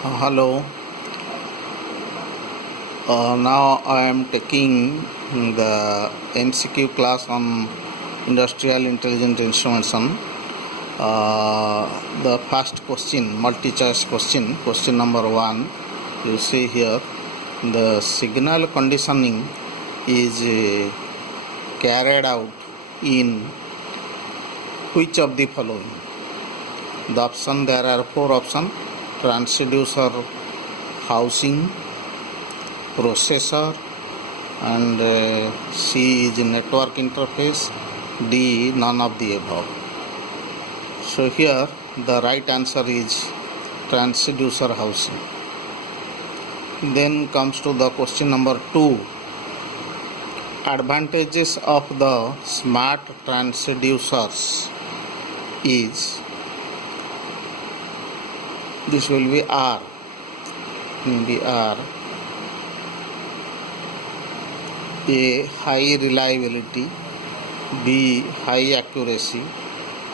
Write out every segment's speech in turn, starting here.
Hello. Now I am taking the MCQ class on industrial intelligent instrumentation. The first question, multi-choice question number 1. You see here, the signal conditioning is carried out in which of the following? The option, there are 4 options: transducer housing, processor, and C is network interface, D none of the above. So here the right answer is transducer housing. Then comes to the question number 2. Advantages of the smart transducers is, this will be R, A, high reliability, B, high accuracy,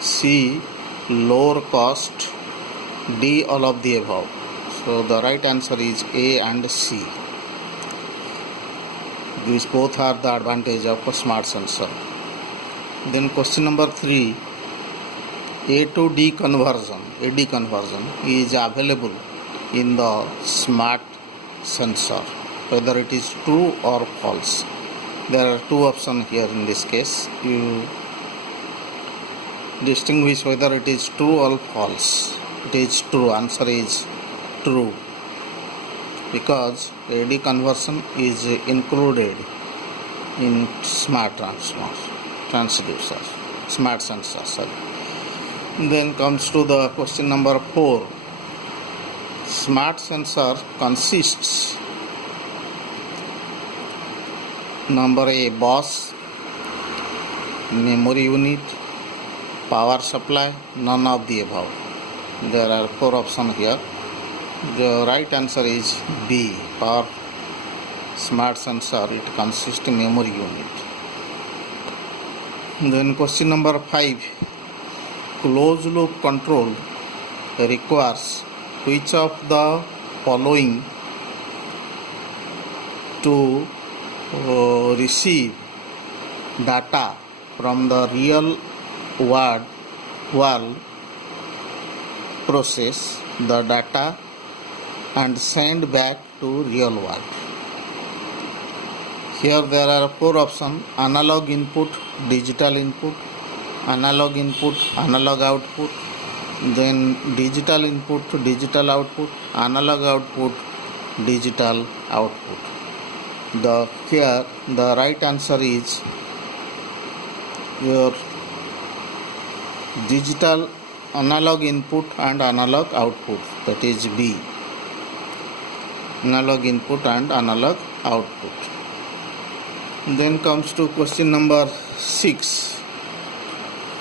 C, lower cost, D, all of the above. So the right answer is A and C. These both are the advantage of a smart sensor. Then question number 3. A to D conversion, AD conversion is available in the smart sensor, whether it is true or false. There are 2 options here in this case. You distinguish whether it is true or false. It is true. Answer is true, because AD conversion is included in smart transducers, smart sensors. Then comes to the question number 4. Smart sensor consists, number A, bus, memory unit, power supply, none of the above. There are 4 options here. The right answer is B, power smart sensor. It consists memory unit. Then question number 5. Closed loop control requires which of the following to receive data from the real world, process the data and send back to real world. Here there are 4 options: analog input, digital input, analog input, analog output, then digital input, digital output, analog output, digital output. Here the right answer is your digital analog input and analog output, that is B, analog input and analog output. Then comes to question number 6.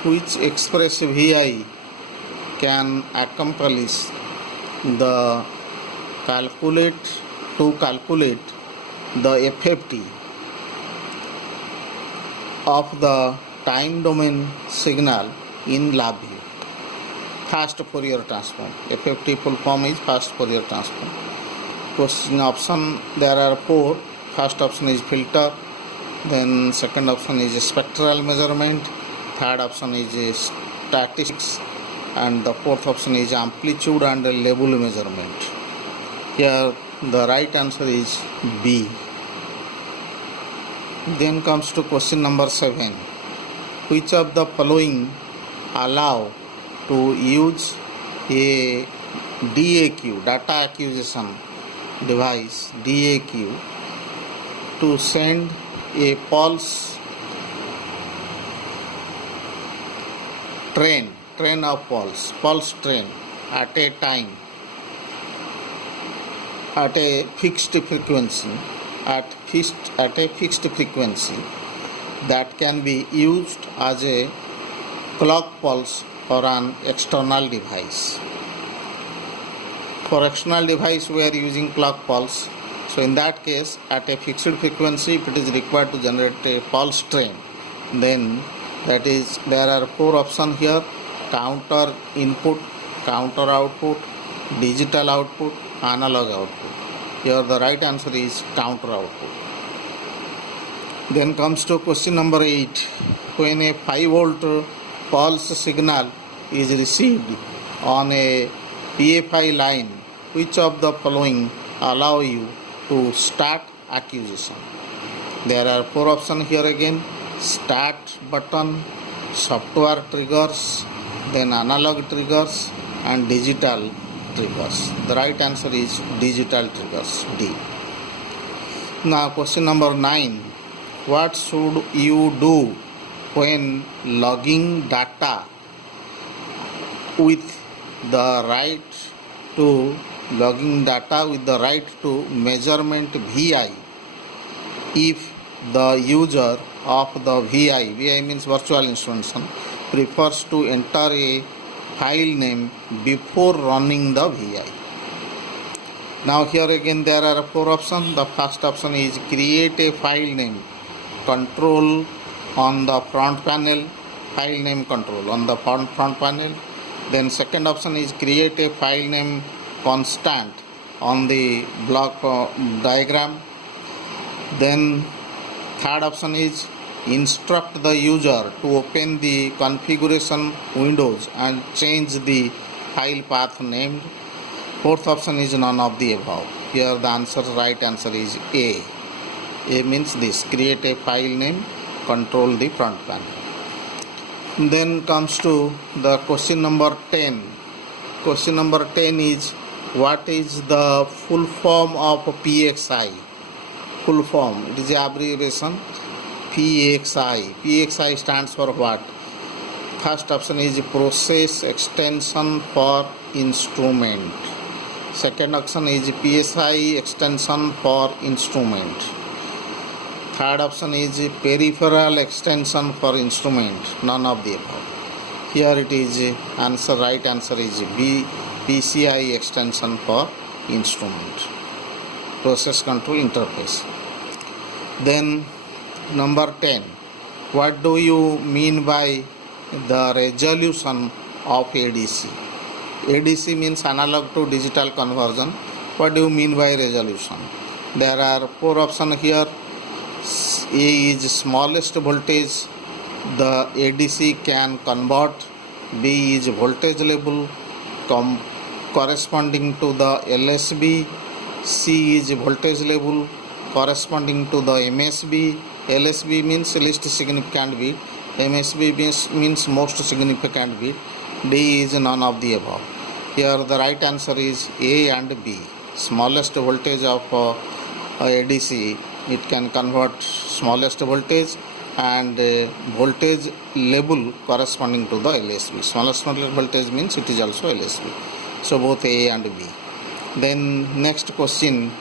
Which express VI can accomplish the calculate the FFT of the time domain signal in LabVIEW? Fast Fourier transform. FFT full form is fast Fourier transform. Question option, there are 4. First option is filter, then second option is spectral measurement, third option is statistics, and the fourth option is amplitude and level measurement. Here the right answer is B. Then comes to question number 7. Which of the following allow to use a DAQ, data acquisition device, DAQ, to send a pulse train of pulse train at a time, at a fixed frequency, that can be used as a clock pulse or an external device. For external device we are using clock pulse. So in that case, at a fixed frequency, if it is required to generate a pulse train, then that is, there are 4 options here: counter input, counter output, digital output, analog output. Here the right answer is counter output. Then comes to question number 8. When a 5 volt pulse signal is received on a PFI line, which of the following allow you to start acquisition? There are 4 options here again: start button, software triggers, then analog triggers and digital triggers. The right answer is digital triggers, D. Now question number 9. What should you do when logging data with the right to measurement VI if the user of the VI means virtual instrumentation, prefers to enter a file name before running the VI? Now here again there are 4 options. The first option is create a file name control on the front panel, file name control on the front panel. Then second option is create a file name constant on the block diagram. Then third option is instruct the user to open the configuration windows and change the file path named. Fourth option is none of the above. Here the right answer is A. A means this: create a file name, control the front panel. Then comes to the question number 10. Question number 10 is, what is the full form of PXI? Full form, it is the abbreviation PXI. PXI stands for what? First option is process extension for instrument. Second option is PSI extension for instrument. Third option is peripheral extension for instrument. None of the above. Here it is right answer is B, PCI extension for instrument, process control interface. Then number 10. What do you mean by the resolution of ADC? ADC means analog to digital conversion. What do you mean by resolution? There are 4 options here. A is smallest voltage the ADC can convert. B is voltage level corresponding to the LSB. C is voltage level corresponding to the MSB. LSB means least significant bit. MSB means most significant bit. D is none of the above. Here the right answer is A and B. Smallest voltage of ADC, it can convert smallest voltage, and voltage level corresponding to the LSB. Smallest voltage means it is also LSB. So both A and B. Then next question,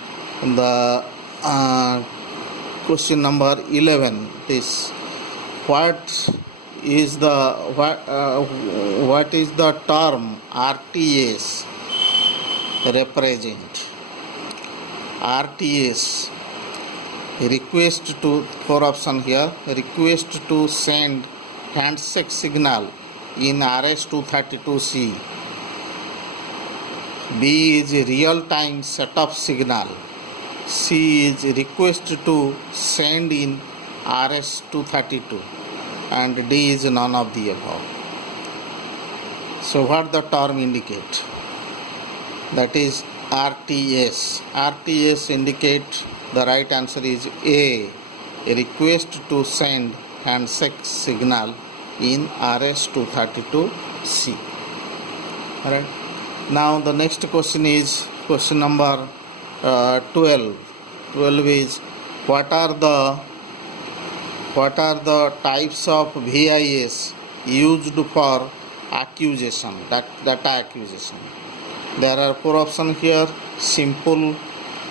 the question number 11 is, what is the term RTS represent? RTS, request to, 4 option here, request to send handshake signal in RS-232C. B is real time setup signal. C is request to send in RS-232, and D is none of the above. So what the term indicate? That is RTS. RTS indicate, the right answer is A request to send handshake signal in RS-232C. Alright. Now the next question is question number 12. 12 is, what are the types of VIS used for acquisition, data acquisition? There are 4 options here: simple,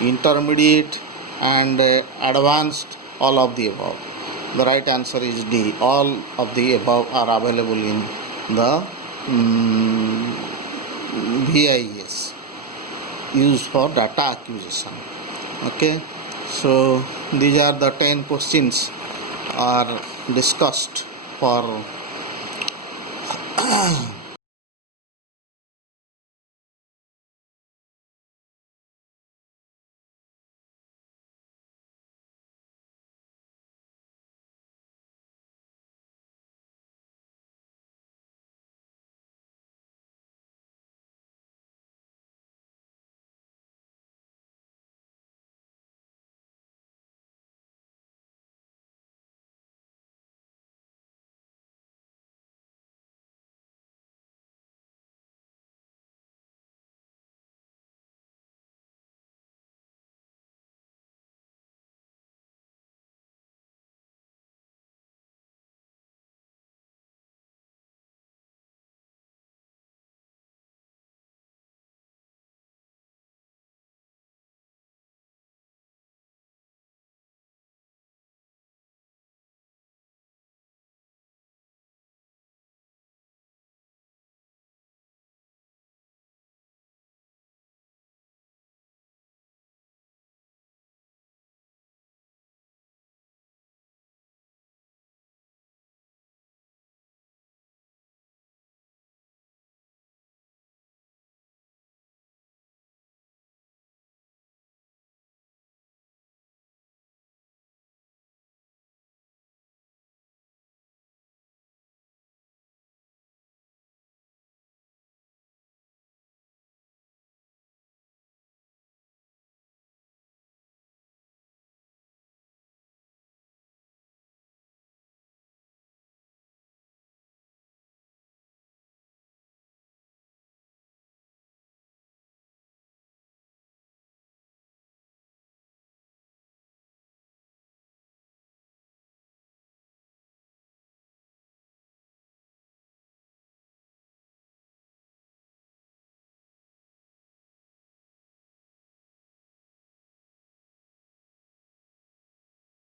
intermediate, and advanced, all of the above. The right answer is D. All of the above are available in the VIS used for data acquisition. Okay, so these are the 10 questions are discussed for